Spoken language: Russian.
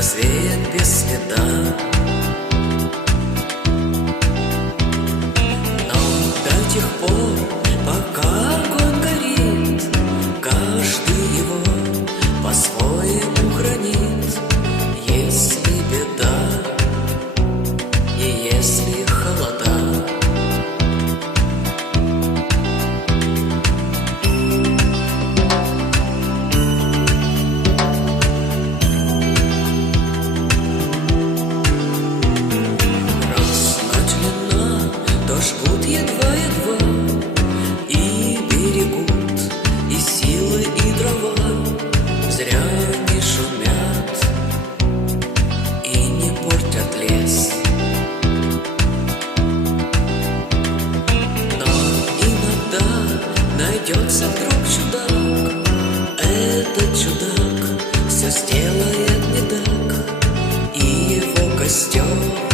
развеет без следа. Но до тех пор, пока огонь горит, каждый его по-своему хранит. Если беда и если холода, жгут едва-едва и берегут и силы, и дрова. Зря не шумят и не портят лес. Но иногда найдется вдруг чудак. Этот чудак все сделает не так, и его костер